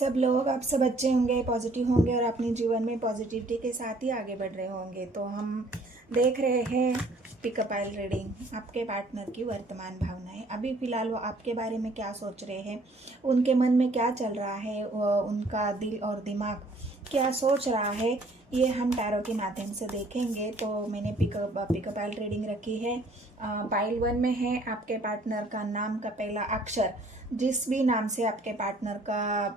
सब लोग, आप सब अच्छे होंगे, पॉजिटिव होंगे और अपने जीवन में पॉजिटिविटी के साथ ही आगे बढ़ रहे होंगे। तो हम देख रहे हैं पिकअप आइल रीडिंग, आपके पार्टनर की वर्तमान भावनाएं। अभी फ़िलहाल वो आपके बारे में क्या सोच रहे हैं, उनके मन में क्या चल रहा है, उनका दिल और दिमाग क्या सोच रहा है, ये हम टैरो के माध्यम से देखेंगे। तो मैंने पिकअप आइल रीडिंग रखी है। पाइल 1 में है आपके पार्टनर का नाम का पहला अक्षर। जिस भी नाम से आपके पार्टनर का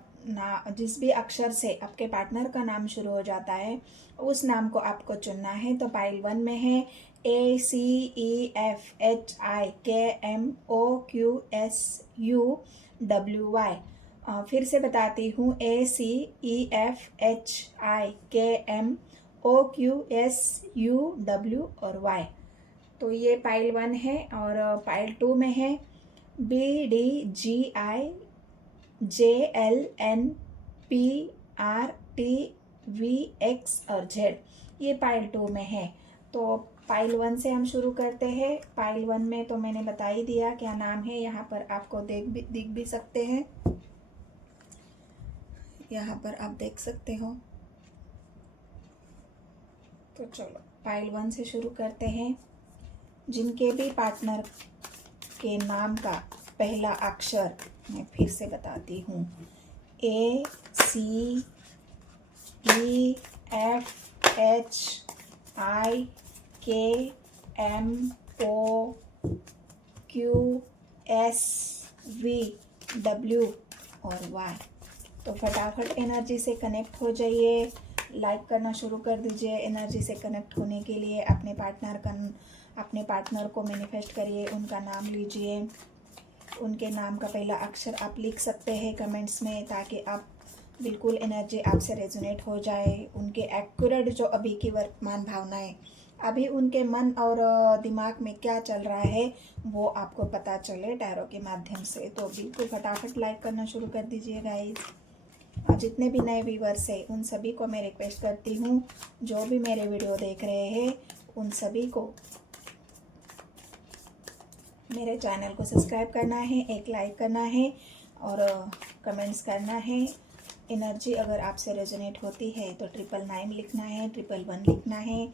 जिस भी अक्षर से आपके पार्टनर का नाम शुरू हो जाता है, उस नाम को आपको चुनना है। तो पाइल 1 में है ACEFHIKMOQSUWY। फिर से बताती हूँ, ACEFHIKMOQSUW और Y। तो ये पाइल 1 है। और पाइल 2 में है BDGIJLNPRTVX और Z। ये पाइल 2 में है। तो पाइल 1 से हम शुरू करते हैं। पाइल 1 में तो मैंने बता ही दिया क्या नाम है, यहाँ पर आपको दिख भी सकते हैं, यहाँ पर आप देख सकते हो। तो चलो पाइल 1 से शुरू करते हैं। जिनके भी पार्टनर के नाम का पहला अक्षर, मैं फिर से बताती हूँ, ACEFHIKMOQSUW और Y। तो फटाफट एनर्जी से कनेक्ट हो जाइए, लाइक करना शुरू कर दीजिए। एनर्जी से कनेक्ट होने के लिए अपने पार्टनर को मैनिफेस्ट करिए, उनका नाम लीजिए। उनके नाम का पहला अक्षर आप लिख सकते हैं कमेंट्स में, ताकि आप बिल्कुल एनर्जी आपसे रेजोनेट हो जाए। उनके एक्यूरेट जो अभी की वर्तमान भावनाएं, अभी उनके मन और दिमाग में क्या चल रहा है, वो आपको पता चले टैरो के माध्यम से। तो बिल्कुल फटाफट लाइक करना शुरू कर दीजिए गाइस। और जितने भी नए व्यूवर्स हैं, उन सभी को मैं रिक्वेस्ट करती हूँ, जो भी मेरे वीडियो देख रहे हैं, उन सभी को मेरे चैनल को सब्सक्राइब करना है, एक लाइक करना है और कमेंट्स करना है। एनर्जी अगर आपसे रेजोनेट होती है तो 999 लिखना है, 111 लिखना है।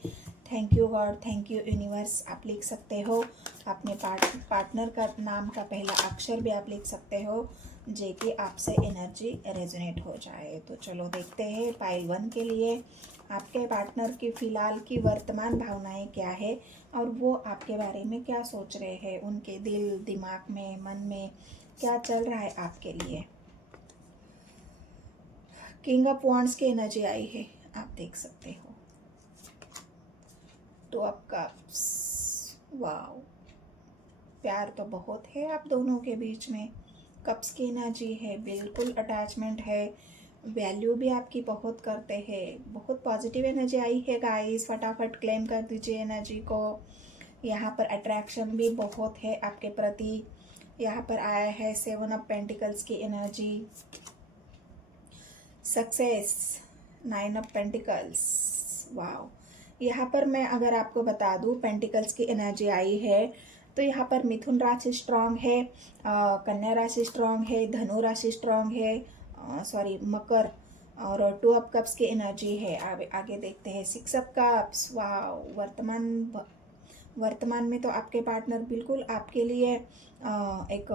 Thank you God, thank you universe, आप लिख सकते हो। अपने पार्टनर का नाम का पहला अक्षर भी आप लिख सकते हो, जे कि आपसे एनर्जी रेजोनेट हो जाए। तो चलो देखते हैं पाइल 1 के लिए आपके पार्टनर की फ़िलहाल की वर्तमान भावनाएं क्या है और वो आपके बारे में क्या सोच रहे हैं। उनके दिल दिमाग में, मन में क्या चल रहा है आपके लिए। किंग ऑफ वॉन्ड्स की एनर्जी आई है, आप देख सकते हो। टू ऑफ कप्स, वाओ, प्यार तो बहुत है आप दोनों के बीच में। कप्स की एनर्जी है, बिल्कुल अटैचमेंट है, वैल्यू भी आपकी बहुत करते हैं। बहुत पॉजिटिव एनर्जी आई है गाइस, फटाफट क्लेम कर दीजिए एनर्जी को। यहाँ पर अट्रैक्शन भी बहुत है आपके प्रति। यहाँ पर आया है 7 ऑफ पेंटिकल्स की energy, success, 9 of pentacles, wow. यहाँ पर मैं अगर आपको बता दूँ, पेंटिकल्स की एनर्जी आई है तो यहाँ पर मिथुन राशि स्ट्रांग है, कन्या राशि स्ट्रांग है, धनु राशि स्ट्रांग है, मकर। और 2 ऑफ कप्स की एनर्जी है। आगे देखते हैं 6 ऑफ कप्स, वाओ। वर्तमान में तो आपके पार्टनर बिल्कुल आपके लिए एक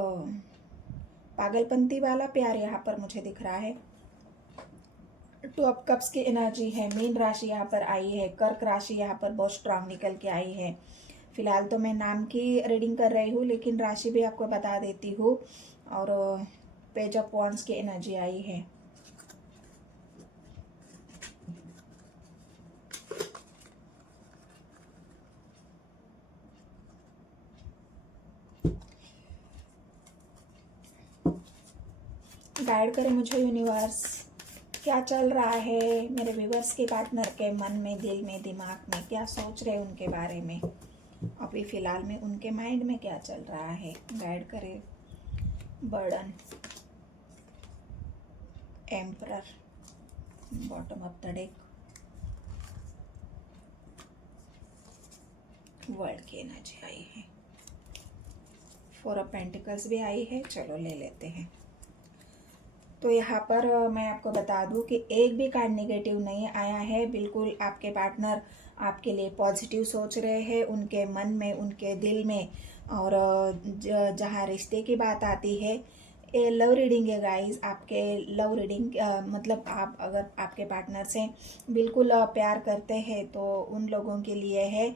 पागलपंती वाला प्यार यहाँ पर मुझे दिख रहा है। 2 ऑफ कप्स की एनर्जी है, मीन राशि यहाँ पर आई है, कर्क राशि यहाँ पर बहुत स्ट्रांग निकल के आई है। फिलहाल तो मैं नाम की रीडिंग कर रही हूँ, लेकिन राशि भी आपको बता देती हूँ। और पेज ऑफ वॉन्ड्स की एनर्जी आई है। गाइड करे मुझे यूनिवर्स, क्या चल रहा है मेरे व्यूवर्स के पार्टनर के मन में, दिल में, दिमाग में, क्या सोच रहे हैं उनके बारे में, अभी फ़िलहाल में उनके माइंड में क्या चल रहा है। गाइड करे। Burden, emperor, bottom of the deck, world की एनर्जी आई है, 4 ऑफ पेंटिकल्स भी आई है। चलो ले लेते हैं। तो यहाँ पर मैं आपको बता दूँ कि एक भी कार्ड नेगेटिव नहीं आया है। बिल्कुल आपके पार्टनर आपके लिए पॉजिटिव सोच रहे हैं, उनके मन में, उनके दिल में। और जहाँ रिश्ते की बात आती है, ये लव रीडिंग है गाइस। आपके लव रीडिंग मतलब आप अगर आपके पार्टनर से बिल्कुल प्यार करते हैं तो उन लोगों के लिए है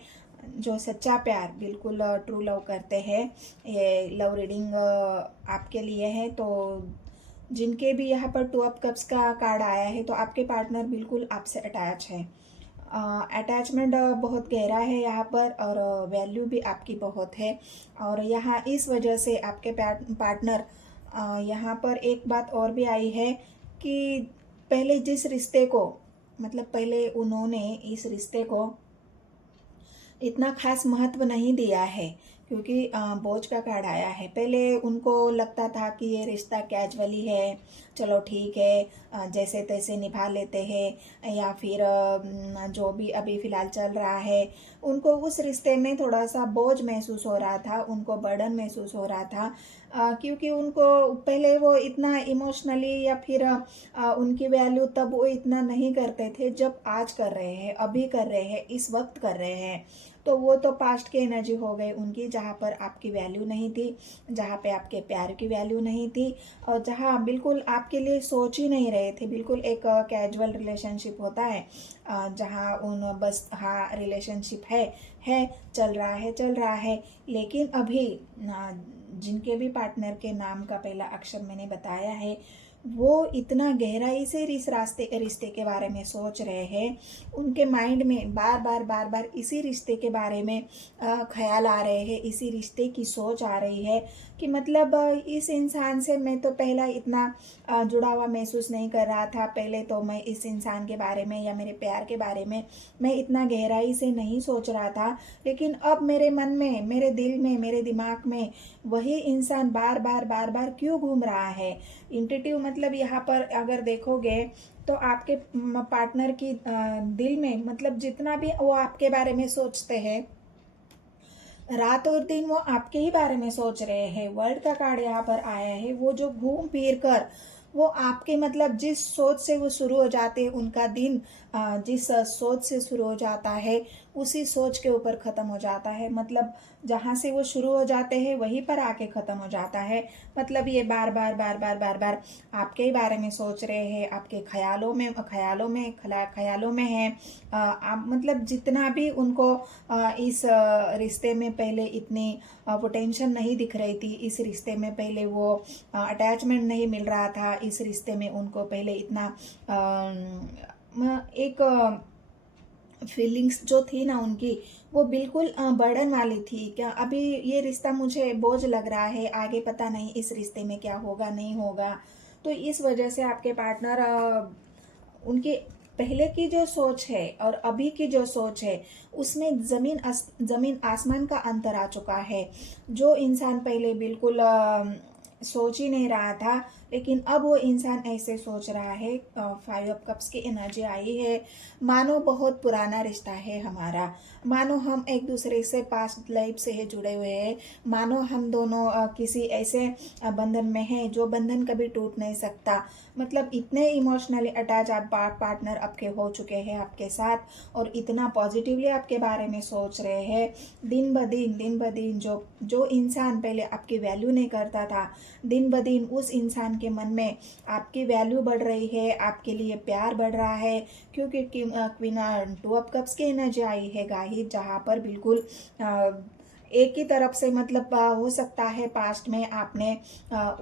जो सच्चा प्यार, बिल्कुल ट्रू लव करते हैं। ये लव रीडिंग आपके लिए है। तो जिनके भी यहाँ पर 2 ऑफ कप्स का कार्ड आया है तो आपके पार्टनर बिल्कुल आपसे अटैच है। अटैचमेंट बहुत गहरा है यहाँ पर, और वैल्यू भी आपकी बहुत है। और यहाँ इस वजह से आपके पार्टनर यहाँ पर एक बात और भी आई है कि पहले जिस रिश्ते को, मतलब पहले उन्होंने इस रिश्ते को इतना खास महत्व नहीं दिया है, क्योंकि बोझ का कार्ड आया है। पहले उनको लगता था कि ये रिश्ता कैजुअली है, चलो ठीक है, जैसे तैसे निभा लेते हैं, या फिर जो भी अभी फ़िलहाल चल रहा है। उनको उस रिश्ते में थोड़ा सा बोझ महसूस हो रहा था, उनको बर्डन महसूस हो रहा था, क्योंकि उनको पहले वो इतना इमोशनली या फिर उनकी वैल्यू तब वो इतना नहीं करते थे जब आज कर रहे हैं, अभी कर रहे हैं, इस वक्त कर रहे हैं। तो वो तो पास्ट की एनर्जी हो गई उनकी, जहाँ पर आपकी वैल्यू नहीं थी, जहाँ पे आपके प्यार की वैल्यू नहीं थी, और जहाँ बिल्कुल आपके लिए सोच ही नहीं रहे थे। बिल्कुल एक कैजुअल रिलेशनशिप होता है, जहाँ उन बस हाँ रिलेशनशिप है, चल रहा है। लेकिन अभी जिनके भी पार्टनर के नाम का पहला अक्षर मैंने बताया है, वो इतना गहराई से इस रिश्ते के बारे में सोच रहे हैं। उनके माइंड में बार बार इसी रिश्ते के बारे में ख्याल आ रहे हैं, इसी रिश्ते की सोच आ रही है कि मतलब इस इंसान से मैं तो पहला इतना जुड़ा हुआ महसूस नहीं कर रहा था। पहले तो मैं इस इंसान के बारे में या मेरे प्यार के बारे में मैं इतना गहराई से नहीं सोच रहा था, लेकिन अब मेरे मन में, मेरे दिल में, मेरे दिमाग में वही इंसान बार बार क्यों घूम रहा है। इंट्यूटिव मतलब यहाँ पर अगर देखोगे तो आपके पार्टनर की दिल में, मतलब जितना भी वो आपके बारे में सोचते हैं, रात और दिन वो आपके ही बारे में सोच रहे हैं। वर्ल्ड का कार्ड यहाँ पर आया है, वो जो घूम फिर कर वो आपके, मतलब जिस सोच से वो शुरू हो जाते हैं उनका दिन, जिस सोच से शुरू हो जाता है उसी सोच के ऊपर ख़त्म हो जाता है। मतलब जहाँ से वो शुरू हो जाते हैं वहीं पर आके ख़त्म हो जाता है। मतलब ये बार बार आपके ही बारे में सोच रहे हैं, आपके ख्यालों में है। आप मतलब जितना भी उनको इस रिश्ते में पहले इतनी वो टेंशन नहीं दिख रही थी, इस रिश्ते में पहले वो अटैचमेंट नहीं मिल रहा था, इस रिश्ते में उनको पहले इतना एक फीलिंग्स जो थी ना उनकी, वो बिल्कुल बर्डन वाली थी। क्या अभी ये रिश्ता मुझे बोझ लग रहा है, आगे पता नहीं इस रिश्ते में क्या होगा नहीं होगा। तो इस वजह से आपके पार्टनर उनके पहले की जो सोच है और अभी की जो सोच है उसमें ज़मीन आसमान का अंतर आ चुका है। जो इंसान पहले बिल्कुल सोच ही नहीं रहा था, लेकिन अब वो इंसान ऐसे सोच रहा है। 5 ऑफ कप्स की एनर्जी आई है। मानो बहुत पुराना रिश्ता है हमारा, मानो हम एक दूसरे से पास्ट लाइफ से है जुड़े हुए हैं, मानो हम दोनों किसी ऐसे बंधन में हैं जो बंधन कभी टूट नहीं सकता। मतलब इतने इमोशनली अटैच आप पार्टनर आपके हो चुके हैं आपके साथ, और इतना पॉजिटिवली आपके बारे में सोच रहे हैं। दिन ब दिन जो इंसान पहले आपकी वैल्यू नहीं करता था, दिन ब दिन उस इंसान के मन में आपकी वैल्यू बढ़ रही है, आपके लिए प्यार बढ़ रहा है। क्योंकि क्वीन 2 ऑफ कप्स की एनर्जी आई है गाइस, जहाँ पर बिल्कुल एक ही तरफ से, मतलब हो सकता है पास्ट में आपने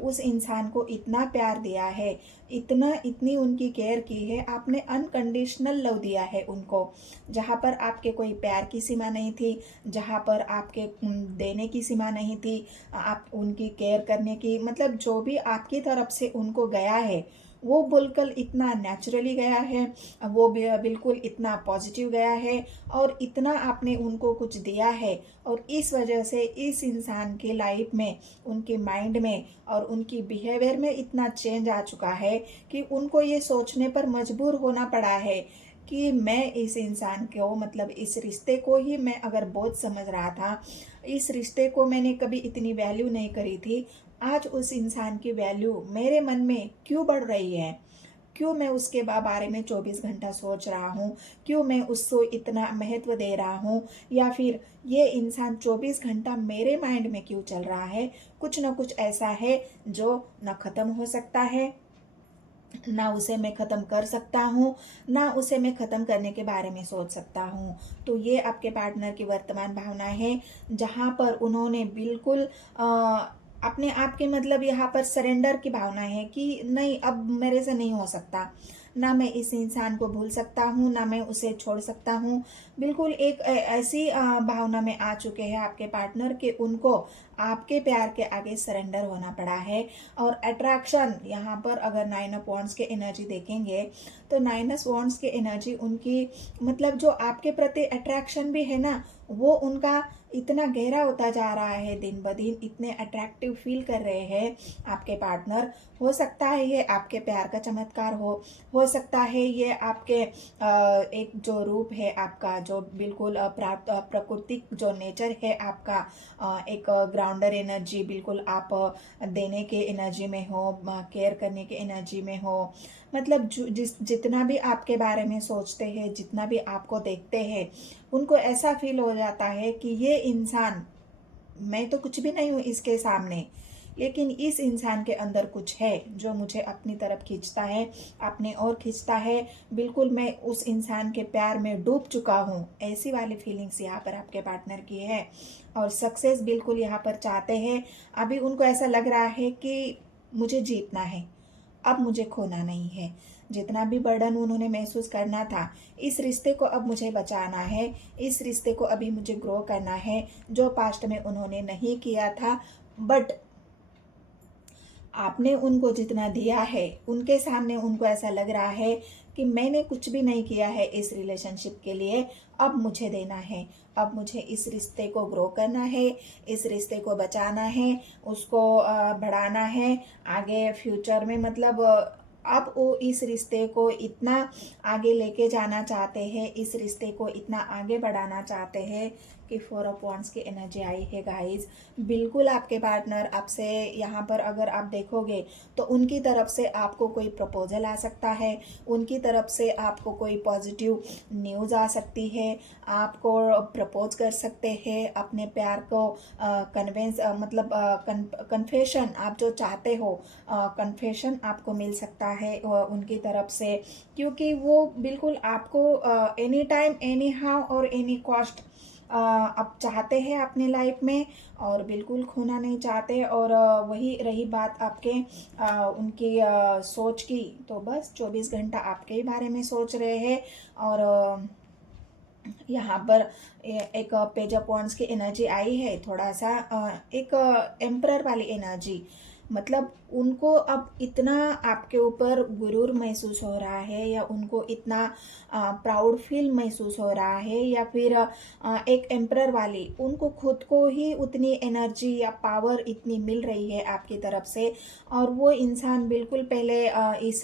उस इंसान को इतना प्यार दिया है, इतनी उनकी केयर की है, आपने अनकंडीशनल लव दिया है उनको, जहाँ पर आपके कोई प्यार की सीमा नहीं थी, जहाँ पर आपके देने की सीमा नहीं थी, आप उनकी केयर करने की, मतलब जो भी आपकी तरफ से उनको गया है वो बिल्कुल इतना नेचुरली गया है, वो बिल्कुल इतना पॉजिटिव गया है, और इतना आपने उनको कुछ दिया है। और इस वजह से इस इंसान के लाइफ में, उनके माइंड में और उनकी बिहेवियर में इतना चेंज आ चुका है कि उनको ये सोचने पर मजबूर होना पड़ा है कि मैं इस इंसान को, मतलब इस रिश्ते को ही मैं अगर बोझ समझ रहा था, इस रिश्ते को मैंने कभी इतनी वैल्यू नहीं करी थी, आज उस इंसान की वैल्यू मेरे मन में क्यों बढ़ रही है, क्यों मैं उसके बारे में 24 घंटा सोच रहा हूँ, क्यों मैं उसको इतना महत्व दे रहा हूँ, या फिर ये इंसान 24 घंटा मेरे माइंड में क्यों चल रहा है। कुछ ना कुछ ऐसा है जो ना ख़त्म हो सकता है, ना उसे मैं ख़त्म कर सकता हूँ, ना उसे मैं ख़त्म करने के बारे में सोच सकता हूँ। तो ये आपके पार्टनर की वर्तमान भावना है, जहाँ पर उन्होंने बिल्कुल अपने आप के मतलब यहाँ पर सरेंडर की भावना है कि नहीं, अब मेरे से नहीं हो सकता, ना मैं इस इंसान को भूल सकता हूँ, ना मैं उसे छोड़ सकता हूँ। बिल्कुल एक ऐसी भावना में आ चुके हैं आपके पार्टनर कि उनको आपके प्यार के आगे सरेंडर होना पड़ा है। और अट्रैक्शन यहाँ पर अगर 9 ऑफ वॉन्ड्स के एनर्जी देखेंगे तो 9 ऑफ वॉन्ड्स के एनर्जी उनकी मतलब जो आपके प्रति अट्रैक्शन भी है ना, वो उनका इतना गहरा होता जा रहा है दिन ब दिन, इतने अट्रैक्टिव फील कर रहे हैं आपके पार्टनर। हो सकता है ये आपके प्यार का चमत्कार हो सकता है ये आपके एक जो रूप है आपका, जो बिल्कुल प्राकृतिक जो नेचर है आपका, एक ग्राउंडर एनर्जी, बिल्कुल आप देने के एनर्जी में हो, केयर करने के एनर्जी में हो। मतलब जितना भी आपके बारे में सोचते हैं, जितना भी आपको देखते हैं, उनको ऐसा फील हो जाता है कि ये इंसान, मैं तो कुछ भी नहीं हूँ इसके सामने, लेकिन इस इंसान के अंदर कुछ है जो मुझे अपनी तरफ खींचता है, अपने ओर खींचता है। बिल्कुल मैं उस इंसान के प्यार में डूब चुका हूँ, ऐसी वाली फीलिंग्स यहाँ पर आपके पार्टनर की है। और सक्सेस बिल्कुल यहाँ पर चाहते हैं। अभी उनको ऐसा लग रहा है कि मुझे जीतना है, अब मुझे खोना नहीं है। जितना भी बर्डन उन्होंने महसूस करना था, इस रिश्ते को अब मुझे बचाना है, इस रिश्ते को अभी मुझे ग्रो करना है, जो पास्ट में उन्होंने नहीं किया था। बट आपने उनको जितना दिया है, उनके सामने उनको ऐसा लग रहा है कि मैंने कुछ भी नहीं किया है इस रिलेशनशिप के लिए, अब मुझे देना है, अब मुझे इस रिश्ते को ग्रो करना है, इस रिश्ते को बचाना है, उसको बढ़ाना है आगे फ्यूचर में। मतलब अब वो इस रिश्ते को इतना आगे लेके जाना चाहते हैं, इस रिश्ते को इतना आगे बढ़ाना चाहते हैं कि 4 ऑफ वॉन्ड्स की एनर्जी आई है गाइस। बिल्कुल आपके पार्टनर आपसे, यहाँ पर अगर आप देखोगे तो उनकी तरफ से आपको कोई प्रपोजल आ सकता है, उनकी तरफ से आपको कोई पॉजिटिव न्यूज़ आ सकती है, आपको प्रपोज कर सकते हैं, अपने प्यार को कन्वेंस मतलब कन्फेशन आप जो चाहते हो, कन्फेशन आपको मिल सकता है उनकी तरफ से, क्योंकि वो बिल्कुल आपको एनी टाइम एनी हाउ और एनी कॉस्ट आप चाहते हैं अपने लाइफ में, और बिल्कुल खोना नहीं चाहते। और वही रही बात आपके उनकी सोच की, तो बस 24 घंटा आपके ही बारे में सोच रहे हैं। और यहाँ पर एक पेज ऑफ वॉन्ड्स की एनर्जी आई है, थोड़ा सा एक एम्परर वाली एनर्जी। मतलब उनको अब इतना आपके ऊपर गुरूर महसूस हो रहा है, या उनको इतना प्राउड फील महसूस हो रहा है, या फिर एक एम्परर वाली उनको खुद को ही उतनी एनर्जी या पावर इतनी मिल रही है आपकी तरफ से। और वो इंसान बिल्कुल पहले इस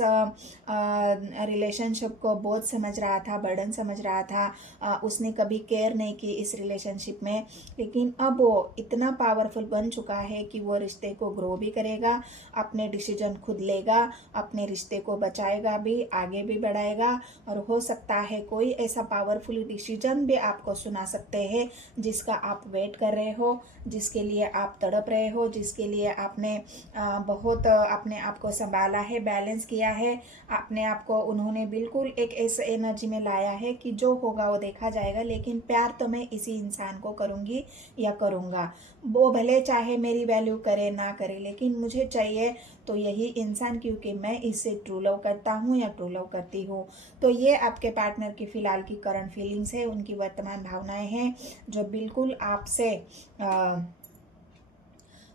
रिलेशनशिप को बोझ समझ रहा था, बर्डन समझ रहा था, उसने कभी केयर नहीं की इस रिलेशनशिप में, लेकिन अब वो इतना पावरफुल बन चुका है कि वो रिश्ते को ग्रो भी करेगा, अपने डिसीजन खुद लेगा, अपने रिश्ते को बचाएगा भी, आगे भी बढ़ाएगा। और हो सकता है कोई ऐसा पावरफुल डिसीजन भी आपको सुना सकते हैं जिसका आप वेट कर रहे हो, जिसके लिए आप तड़प रहे हो, जिसके लिए आपने बहुत अपने आप को संभाला है, बैलेंस किया है अपने आप को। उन्होंने बिल्कुल एक ऐसे एनर्जी में लाया है कि जो होगा वो देखा जाएगा, लेकिन प्यार तो मैं इसी इंसान को करूँगी या करूँगा, वो भले चाहे मेरी वैल्यू करे ना करे, लेकिन मुझे चाहिए तो यही इंसान, क्योंकि मैं इससे ट्रू लव करता हूँ या ट्रू लव करती हूँ। तो ये आपके पार्टनर की फ़िलहाल की करंट फीलिंग्स है, उनकी वर्तमान भावनाएं हैं, जो बिल्कुल आपसे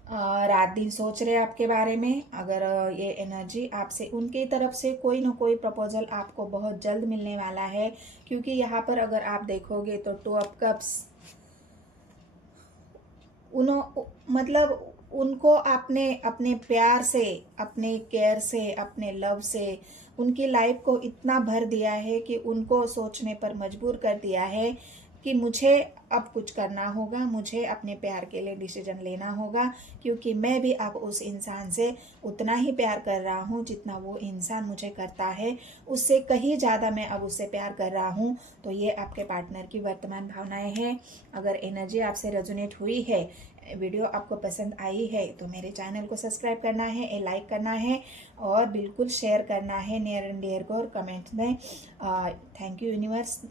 रात दिन सोच रहे आपके बारे में। अगर ये एनर्जी आपसे, उनकी तरफ से कोई ना कोई प्रपोजल आपको बहुत जल्द मिलने वाला है, क्योंकि यहाँ पर अगर आप देखोगे तो 2 ऑफ कप्स, मतलब उनको आपने अपने प्यार से, अपने केयर से, अपने लव से उनकी लाइफ को इतना भर दिया है कि उनको सोचने पर मजबूर कर दिया है कि मुझे अब कुछ करना होगा, मुझे अपने प्यार के लिए डिसीजन लेना होगा, क्योंकि मैं भी अब उस इंसान से उतना ही प्यार कर रहा हूँ जितना वो इंसान मुझे करता है, उससे कहीं ज़्यादा मैं अब उससे प्यार कर रहा हूँ। तो ये आपके पार्टनर की वर्तमान भावनाएं हैं। अगर एनर्जी आपसे रेजोनेट हुई है, वीडियो आपको पसंद आई है, तो मेरे चैनल को सब्सक्राइब करना है, लाइक करना है और बिल्कुल शेयर करना है नियर एंड डियर को, और कमेंट में thank you universe,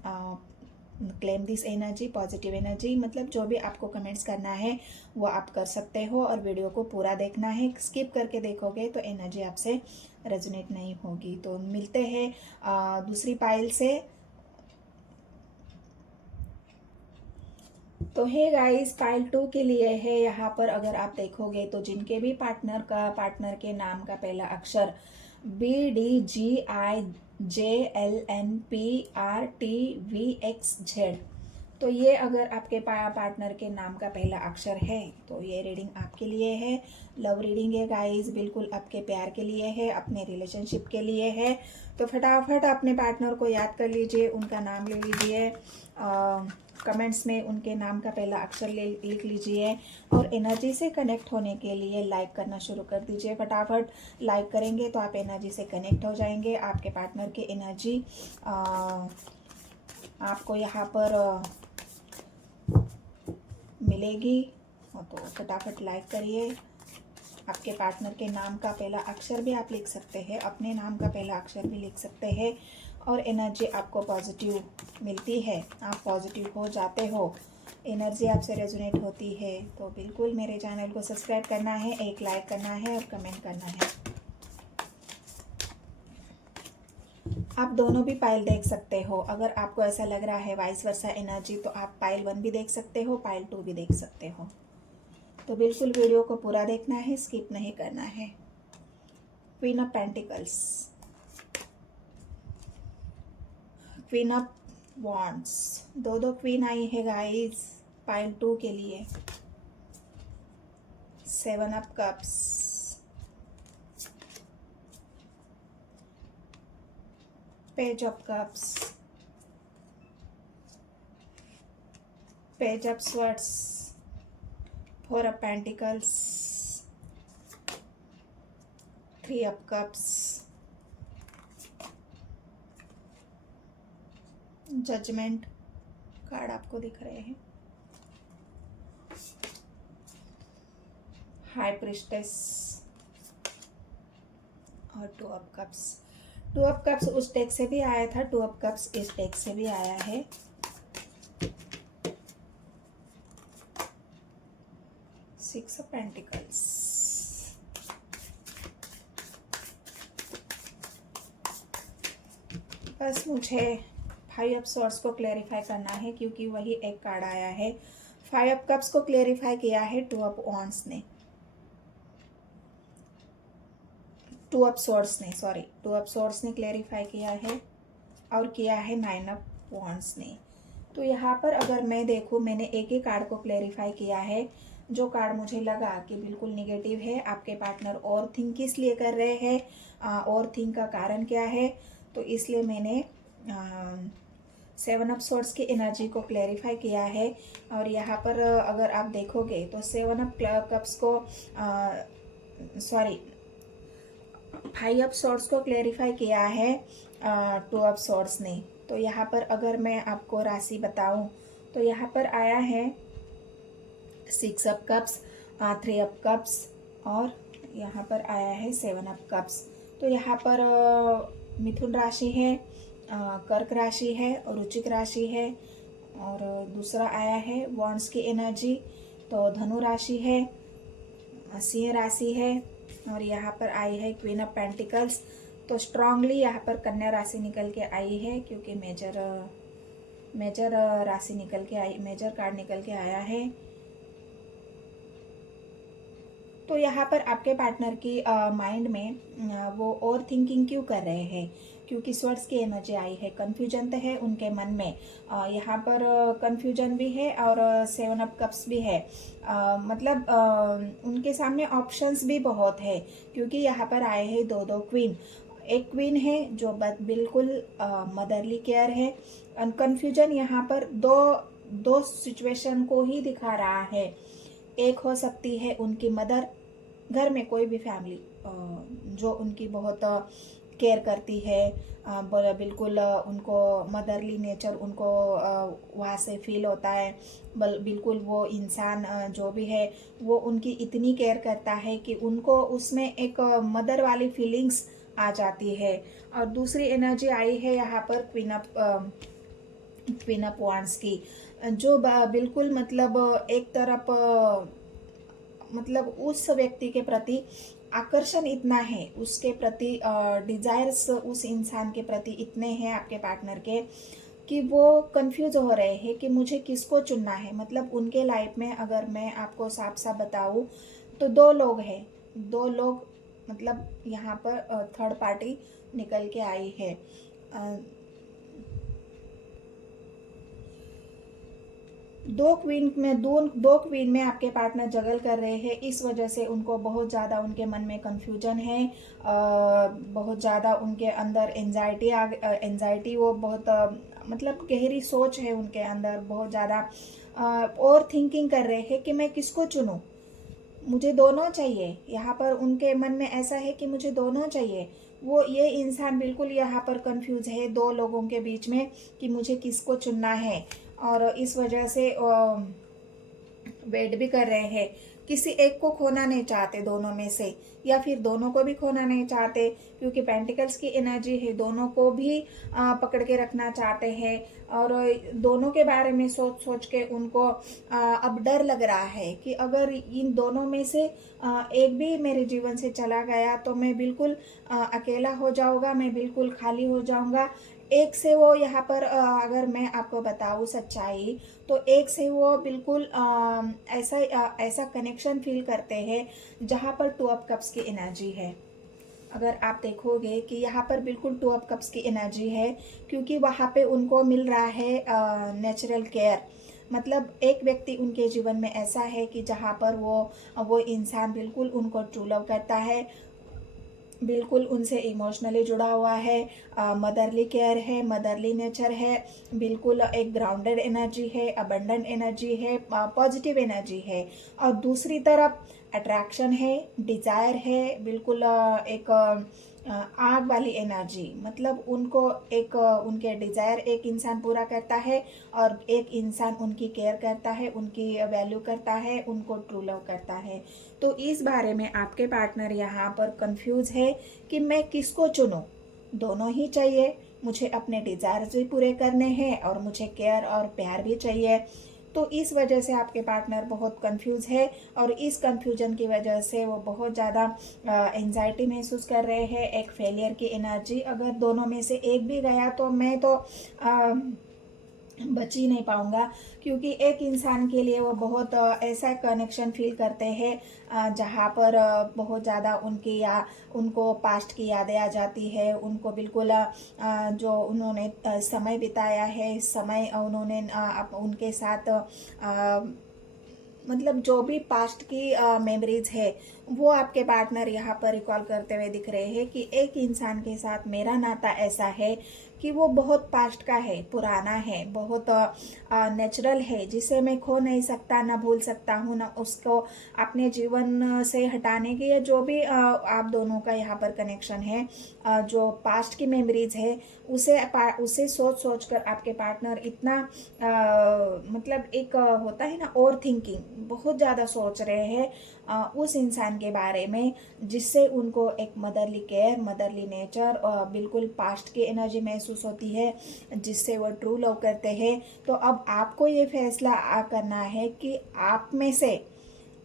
claim this energy, positive energy, मतलब जो भी आपको कमेंट्स करना है वो आप कर सकते हो। और वीडियो को पूरा देखना है, स्किप करके देखोगे तो एनर्जी आपसे रेजोनेट नहीं होगी। तो मिलते हैं दूसरी पाइल से। तो है गाइस, पाइल 2 के लिए है। यहाँ पर अगर आप देखोगे तो जिनके भी पार्टनर के नाम का पहला अक्षर BDGIJLNPRTVXZ, तो ये अगर आपके पार्टनर के नाम का पहला अक्षर है तो ये रीडिंग आपके लिए है। लव रीडिंग है गाइस, बिल्कुल आपके प्यार के लिए है, अपने रिलेशनशिप के लिए है। तो फटाफट अपने पार्टनर को याद कर लीजिए, उनका नाम ले लीजिए, कमेंट्स में उनके नाम का पहला अक्षर लिख लीजिए और एनर्जी से कनेक्ट होने के लिए लाइक करना शुरू कर दीजिए। फटाफट लाइक करेंगे तो आप एनर्जी से कनेक्ट हो जाएंगे। आपके पार्टनर की एनर्जी आपको यहाँ पर मिलेगी। तो फटाफट लाइक करिए। आपके पार्टनर के नाम का पहला अक्षर भी आप लिख सकते हैं, अपने नाम का पहला अक्षर भी लिख सकते हैं और एनर्जी आपको पॉजिटिव मिलती है, आप पॉजिटिव हो जाते हो, एनर्जी आपसे रेजोनेट होती है। तो बिल्कुल मेरे चैनल को सब्सक्राइब करना है, एक लाइक करना है और कमेंट करना है। आप दोनों भी पाइल देख सकते हो। अगर आपको ऐसा लग रहा है वाइस वर्सा एनर्जी, तो आप पाइल 1 भी देख सकते हो, पाइल 2 भी देख सकते हो। तो बिल्कुल वीडियो को पूरा देखना है, स्किप नहीं करना है। Queen of pentacles, queen of wands, दो क्वीन आई है गाइस पाइल 2 के लिए। 7 of cups, page of cups, page of swords, 4 of pentacles, 3 of cups, judgment card आपको दिख रहे हैं, हाई प्रिस्टेस और 2 ऑफ कप्स। 2 ऑफ कप्स उस डेक से भी आया था, 2 ऑफ कप्स इस डेक से भी आया है। सिक्स ऑफ पेंटिकल्स, बस मुझे 5 ऑफ स्वॉर्ड्स को क्लेरिफाई करना है क्योंकि वही एक कार्ड आया है। 5 ऑफ कप्स को क्लेरिफाई किया है 2 ऑफ वॉन्ड्स ने, 2 ऑफ स्वॉर्ड्स ने, सॉरी 2 ऑफ स्वॉर्ड्स ने क्लेरिफाई किया है और किया है 9 ऑफ वॉन्ड्स ने। तो यहाँ पर अगर मैं देखूँ, मैंने एक ही कार्ड को क्लेरिफाई किया है। जो कार्ड मुझे लगा कि बिल्कुल निगेटिव है, आपके पार्टनर और थिंक किस लिए कर रहे हैं, और थिंक का कारण क्या है, तो इसलिए मैंने 7 ऑफ स्वॉर्ड्स की एनर्जी को क्लेरिफाई किया है। और यहाँ पर अगर आप देखोगे तो 7 ऑफ कप्स को सॉरी 5 ऑफ स्वॉर्ड्स को क्लेरिफाई किया है 2 ऑफ स्वॉर्ड्स ने। तो यहाँ पर अगर मैं आपको राशि बताऊं तो यहाँ पर आया है 6 ऑफ कप्स, 3 ऑफ कप्स और यहाँ पर आया है 7 ऑफ कप्स। तो यहाँ पर मिथुन राशि है, कर्क राशि है और वृश्चिक राशि है, और दूसरा आया है वॉन्ड्स की एनर्जी, तो धनु राशि है, सिंह राशि है, और यहाँ पर आई है क्वीन ऑफ पेंटिकल्स। तो स्ट्रांगली यहाँ पर कन्या राशि निकल के आई है क्योंकि मेजर राशि निकल के आई, मेजर कार्ड निकल के आया है। तो यहाँ पर आपके पार्टनर की माइंड में वो ओवर थिंकिंग क्यों कर रहे हैं, क्योंकि स्वर्ड्स की एनर्जी आई है, कन्फ्यूजन तो है उनके मन में, यहाँ पर कन्फ्यूजन भी है और 7 ऑफ कप्स भी है। मतलब उनके सामने ऑप्शंस भी बहुत है क्योंकि यहाँ पर आए हैं दो क्वीन। एक क्वीन है जो बिल्कुल मदरली केयर है, कन्फ्यूजन यहाँ पर दो सिचुएशन को ही दिखा रहा है। एक हो सकती है उनकी मदर, घर में कोई भी फैमिली जो उनकी बहुत केयर करती है, बिल्कुल उनको मदरली नेचर उनको वहाँ से फील होता है। बिल्कुल वो इंसान जो भी है वो उनकी इतनी केयर करता है कि उनको उसमें एक मदर वाली फीलिंग्स आ जाती है। और दूसरी एनर्जी आई है यहाँ पर क्वीन ऑफ वांड्स की, जो बिल्कुल मतलब एक तरफ मतलब उस व्यक्ति के प्रति आकर्षण इतना है, उसके प्रति डिजायर्स उस इंसान के प्रति इतने हैं आपके पार्टनर के, कि वो कंफ्यूज हो रहे हैं कि मुझे किसको चुनना है। मतलब उनके लाइफ में अगर मैं आपको साफ साफ बताऊं तो दो लोग हैं, दो लोग मतलब यहाँ पर थर्ड पार्टी निकल के आई है। दो क्वीन में आपके पार्टनर जगल कर रहे हैं। इस वजह से उनको बहुत ज़्यादा उनके मन में कंफ्यूजन है, बहुत ज़्यादा उनके अंदर एंजाइटी वो बहुत मतलब गहरी सोच है उनके अंदर, बहुत ज़्यादा और थिंकिंग कर रहे हैं कि मैं किसको चुनूं, मुझे दोनों चाहिए। यहाँ पर उनके मन में ऐसा है कि मुझे दोनों चाहिए। वो ये इंसान बिल्कुल यहाँ पर कंफ्यूज है दो लोगों के बीच में कि मुझे किसको चुनना है, और इस वजह से वेट भी कर रहे हैं। किसी एक को खोना नहीं चाहते दोनों में से, या फिर दोनों को भी खोना नहीं चाहते, क्योंकि पेंटिकल्स की एनर्जी है, दोनों को भी पकड़ के रखना चाहते हैं। और दोनों के बारे में सोच सोच के उनको अब डर लग रहा है कि अगर इन दोनों में से एक भी मेरे जीवन से चला गया तो मैं बिल्कुल अकेला हो जाऊंगा, मैं बिल्कुल खाली हो जाऊंगा। एक से वो यहाँ पर अगर मैं आपको बताऊँ सच्चाई, तो एक से वो बिल्कुल ऐसा कनेक्शन फील करते हैं जहाँ पर टू ऑफ कप्स की एनर्जी है। अगर आप देखोगे कि यहाँ पर बिल्कुल टू ऑफ कप्स की एनर्जी है, क्योंकि वहाँ पे उनको मिल रहा है नेचुरल केयर। मतलब एक व्यक्ति उनके जीवन में ऐसा है कि जहाँ पर वो इंसान बिल्कुल उनको ट्रू लव करता है, बिल्कुल उनसे इमोशनली जुड़ा हुआ है, मदरली केयर है, मदरली नेचर है, बिल्कुल एक ग्राउंडेड एनर्जी है, अबंडेंट एनर्जी है, पॉजिटिव एनर्जी है। और दूसरी तरफ अट्रैक्शन है, डिजायर है, बिल्कुल एक आग वाली एनर्जी। मतलब उनको एक उनके डिजायर एक इंसान पूरा करता है, और एक इंसान उनकी केयर करता है, उनकी वैल्यू करता है, उनको ट्रू लव करता है। तो इस बारे में आपके पार्टनर यहाँ पर कंफ्यूज है कि मैं किसको चुनूं। दोनों ही चाहिए, मुझे अपने डिजायर्स भी पूरे करने हैं और मुझे केयर और प्यार भी चाहिए। तो इस वजह से आपके पार्टनर बहुत कंफ्यूज है, और इस कंफ्यूजन की वजह से वो बहुत ज़्यादा एंजाइटी महसूस कर रहे हैं, एक फेलियर की एनर्जी। अगर दोनों में से एक भी गया तो मैं तो बच ही नहीं पाऊंगा, क्योंकि एक इंसान के लिए वो बहुत ऐसा कनेक्शन फील करते हैं जहाँ पर बहुत ज़्यादा उनको पास्ट की यादें आ जाती है। उनको बिल्कुल जो उन्होंने समय बिताया है, समय उन्होंने उनके साथ मतलब जो भी पास्ट की मेमोरीज है वो आपके पार्टनर यहाँ पर रिकॉल करते हुए दिख रहे हैं कि एक इंसान के साथ मेरा नाता ऐसा है कि वो बहुत पास्ट का है, पुराना है, बहुत नेचुरल है, जिसे मैं खो नहीं सकता, ना भूल सकता हूँ, ना उसको अपने जीवन से हटाने की, या जो भी आप दोनों का यहाँ पर कनेक्शन है, जो पास्ट की मेमोरीज है उसे सोच सोच कर आपके पार्टनर इतना मतलब एक होता है ना ओवर थिंकिंग, बहुत ज़्यादा सोच रहे हैं उस इंसान के बारे में, जिससे उनको एक मदरली केयर, मदरली नेचर और बिल्कुल पास्ट की एनर्जी महसूस होती है, जिससे वो ट्रू लव करते हैं। तो अब आपको ये फैसला करना है कि आप में से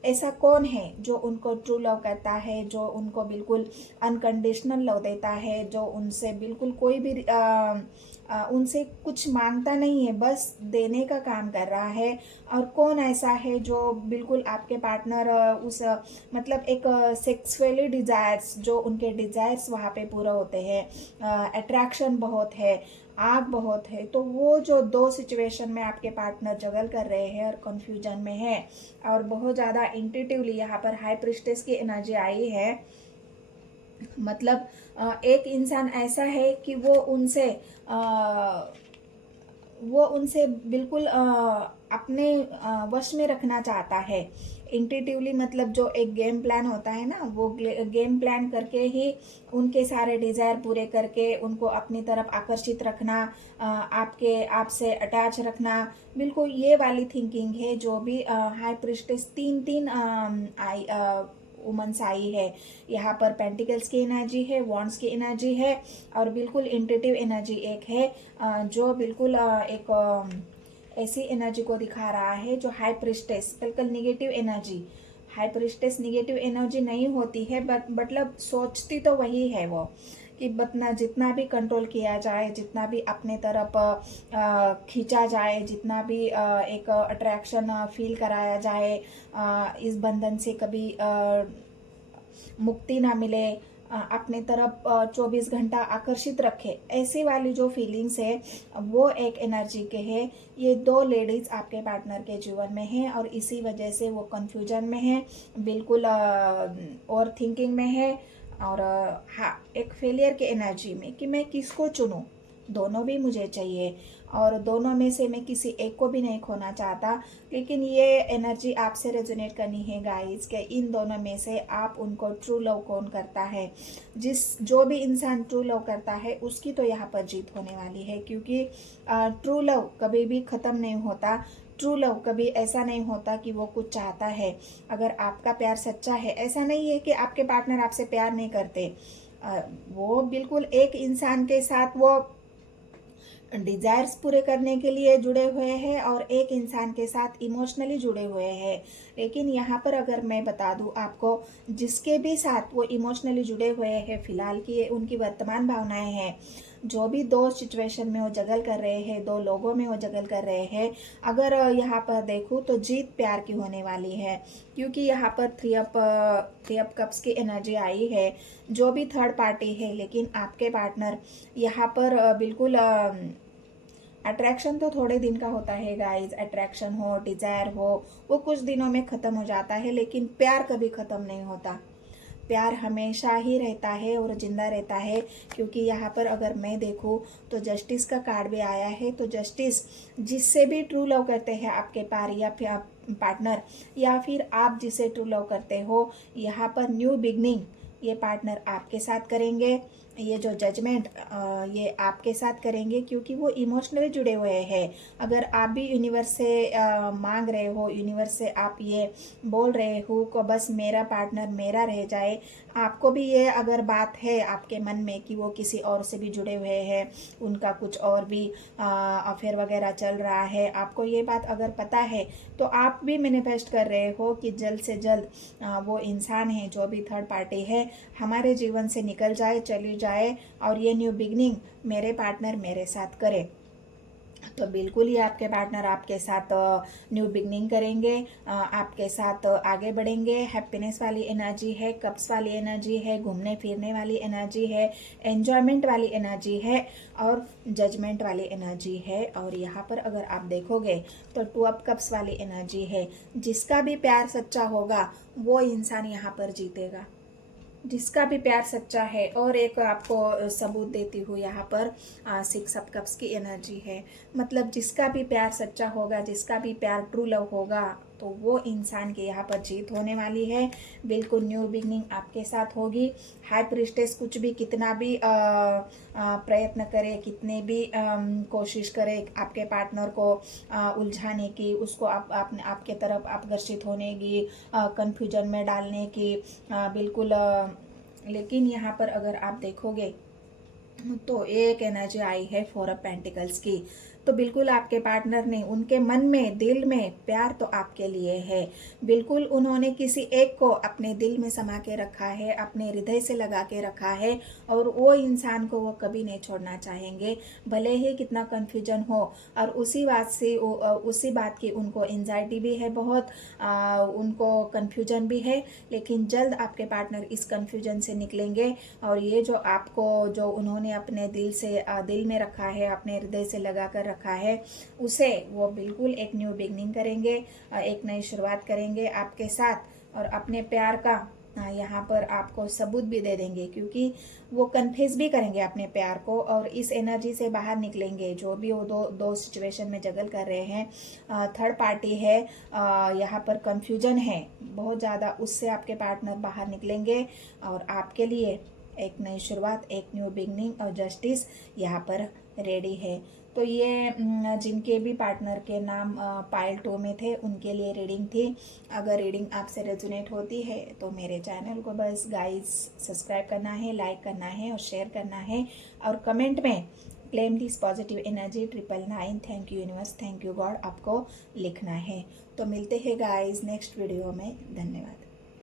ऐसा कौन है जो उनको ट्रू लव करता है, जो उनको बिल्कुल अनकंडीशनल लव देता है, जो उनसे बिल्कुल कोई भी उनसे कुछ मांगता नहीं है, बस देने का काम कर रहा है। और कौन ऐसा है जो बिल्कुल आपके पार्टनर उस मतलब एक सेक्सुअली डिजायर्स, जो उनके डिजायर्स वहाँ पे पूरे होते हैं, अट्रैक्शन बहुत है, आग बहुत है। तो वो जो दो सिचुएशन में आपके पार्टनर जगल कर रहे हैं और कंफ्यूजन में है, और बहुत ज़्यादा इंट्यूटिवली यहाँ पर हाई प्रिस्टेस की एनर्जी आई है। मतलब एक इंसान ऐसा है कि वो उनसे वो उनसे बिल्कुल अपने वश में रखना चाहता है। इंट्यूटिवली मतलब जो एक गेम प्लान होता है ना, वो गेम प्लान करके ही उनके सारे डिज़ायर पूरे करके उनको अपनी तरफ आकर्षित रखना, आपसे अटैच रखना, बिल्कुल ये वाली थिंकिंग है जो भी हाई प्रिस्टेस तीन तीन आई वुमन्स आई है। यहाँ पर पेंटिकल्स की एनर्जी है, वॉन्ड्स की एनर्जी है, और बिल्कुल इंट्यूटिव एनर्जी एक है जो बिल्कुल एक ऐसी एनर्जी को दिखा रहा है जो हाई प्रिस्टेस, बिल्कुल negative energy. High priestess negative energy नहीं होती है, बट मतलब सोचती तो वही है वो, कि बतना जितना भी कंट्रोल किया जाए, जितना भी अपने तरफ खींचा जाए, जितना भी एक अट्रैक्शन फील कराया जाए, इस बंधन से कभी मुक्ति ना मिले, अपने तरफ 24 घंटा आकर्षित रखे, ऐसी वाली जो फीलिंग्स है वो एक एनर्जी के है। ये दो लेडीज आपके पार्टनर के जीवन में है और इसी वजह से वो कंफ्यूजन में है, बिल्कुल और थिंकिंग में है, और हाँ एक फेलियर के एनर्जी में कि मैं किसको चुनूं, दोनों भी मुझे चाहिए और दोनों में से मैं किसी एक को भी नहीं खोना चाहता। लेकिन ये एनर्जी आपसे रेजोनेट करनी है गाइस, कि इन दोनों में से आप उनको ट्रू लव कौन करता है। जो भी इंसान ट्रू लव करता है उसकी तो यहाँ पर जीत होने वाली है, क्योंकि ट्रू लव कभी भी ख़त्म नहीं होता। ट्रू लव कभी ऐसा नहीं होता कि वो कुछ चाहता है। अगर आपका प्यार सच्चा है, ऐसा नहीं है कि आपके पार्टनर आपसे प्यार नहीं करते, वो बिल्कुल एक इंसान के साथ वो डिजायर्स पूरे करने के लिए जुड़े हुए हैं और एक इंसान के साथ इमोशनली जुड़े हुए हैं। लेकिन यहाँ पर अगर मैं बता दूँ आपको, जिसके भी साथ वो इमोशनली जुड़े हुए हैं, फिलहाल की उनकी वर्तमान भावनाएं हैं, जो भी दो सिचुएशन में वो जगल कर रहे हैं, दो लोगों में वो जगल कर रहे हैं, अगर यहाँ पर देखूँ तो जीत प्यार की होने वाली है। क्योंकि यहाँ पर थ्री अप कप्स की एनर्जी आई है, जो भी थर्ड पार्टी है, लेकिन आपके पार्टनर यहाँ पर बिल्कुल अट्रैक्शन तो थोड़े दिन का होता है गाइज, अट्रैक्शन हो, डिजायर हो, वो कुछ दिनों में ख़त्म हो जाता है, लेकिन प्यार कभी ख़त्म नहीं होता। प्यार हमेशा ही रहता है और जिंदा रहता है। क्योंकि यहाँ पर अगर मैं देखूँ तो जस्टिस का कार्ड भी आया है, तो जस्टिस जिससे भी ट्रू लव करते हैं आपके पार्टनर, या फिर आप जिसे ट्रू लव करते हो, यहाँ पर न्यू बिगनिंग ये पार्टनर आपके साथ करेंगे। ये जो जजमेंट ये आपके साथ करेंगे, क्योंकि वो इमोशनली जुड़े हुए हैं। अगर आप भी यूनिवर्स से मांग रहे हो, यूनिवर्स से आप ये बोल रहे हो कि बस मेरा पार्टनर मेरा रह जाए, आपको भी ये अगर बात है आपके मन में कि वो किसी और से भी जुड़े हुए हैं, उनका कुछ और भी अफेयर वगैरह चल रहा है, आपको ये बात अगर पता है, तो आप भी मैनिफेस्ट कर रहे हो कि जल्द से जल्द वो इंसान है, जो भी थर्ड पार्टी है, हमारे जीवन से निकल जाए, चली जाए, और ये न्यू बिगनिंग मेरे पार्टनर मेरे साथ करे। तो बिल्कुल ही आपके पार्टनर आपके साथ न्यू बिगनिंग करेंगे, आपके साथ आगे बढ़ेंगे। हैप्पीनेस वाली एनर्जी है, कप्स वाली एनर्जी है, घूमने फिरने वाली एनर्जी है, एन्जॉयमेंट वाली एनर्जी है, और जजमेंट वाली एनर्जी है। और यहाँ पर अगर आप देखोगे तो टू अप कप्स वाली एनर्जी है। जिसका भी प्यार सच्चा होगा वो इंसान यहाँ पर जीतेगा, जिसका भी प्यार सच्चा है। और एक आपको सबूत देती हूँ, यहाँ पर 6 ऑफ कप्स की एनर्जी है। मतलब जिसका भी प्यार सच्चा होगा, जिसका भी प्यार ट्रू लव होगा, तो वो इंसान की यहाँ पर जीत होने वाली है। बिल्कुल न्यू बिगनिंग आपके साथ होगी। हाई प्रिस्टेस कुछ भी कितना भी प्रयत्न करे, कितने भी कोशिश करे आपके पार्टनर को उलझाने की, उसको आपके तरफ आकर्षित होने की, कंफ्यूजन में डालने की, बिल्कुल लेकिन यहाँ पर अगर आप देखोगे तो एक एनर्जी आई है 4 ऑफ पेंटिकल्स की। तो बिल्कुल आपके पार्टनर ने, उनके मन में, दिल में प्यार तो आपके लिए है। बिल्कुल उन्होंने किसी एक को अपने दिल में समा के रखा है, अपने हृदय से लगा के रखा है, और वो इंसान को वो कभी नहीं छोड़ना चाहेंगे, भले ही कितना कन्फ्यूजन हो। और उसी बात की उनको एंजाइटी भी है बहुत, उनको कन्फ्यूजन भी है। लेकिन जल्द आपके पार्टनर इस कन्फ्यूजन से निकलेंगे, और ये जो उन्होंने अपने दिल में रखा है, अपने हृदय से लगा कर रखा है, उसे वो बिल्कुल एक न्यू बिगनिंग करेंगे, एक नई शुरुआत करेंगे आपके साथ, और अपने प्यार का यहाँ पर आपको सबूत भी दे देंगे, क्योंकि वो कन्फेस भी करेंगे अपने प्यार को और इस एनर्जी से बाहर निकलेंगे। जो भी वो दो सिचुएशन में जगल कर रहे हैं, थर्ड पार्टी है, यहाँ पर कंफ्यूजन है बहुत ज़्यादा, उससे आपके पार्टनर बाहर निकलेंगे और आपके लिए एक नई शुरुआत, एक न्यू बिगनिंग और जस्टिस यहाँ पर रेडी है। तो ये जिनके भी पार्टनर के नाम पाइल 2 में थे उनके लिए रीडिंग थी। अगर रीडिंग आपसे रेजोनेट होती है तो मेरे चैनल को बस गाइस सब्सक्राइब करना है, लाइक करना है और शेयर करना है, और कमेंट में claim this positive energy 999 thank you universe, thank you God आपको लिखना है। तो मिलते हैं गाइस नेक्स्ट वीडियो में। धन्यवाद।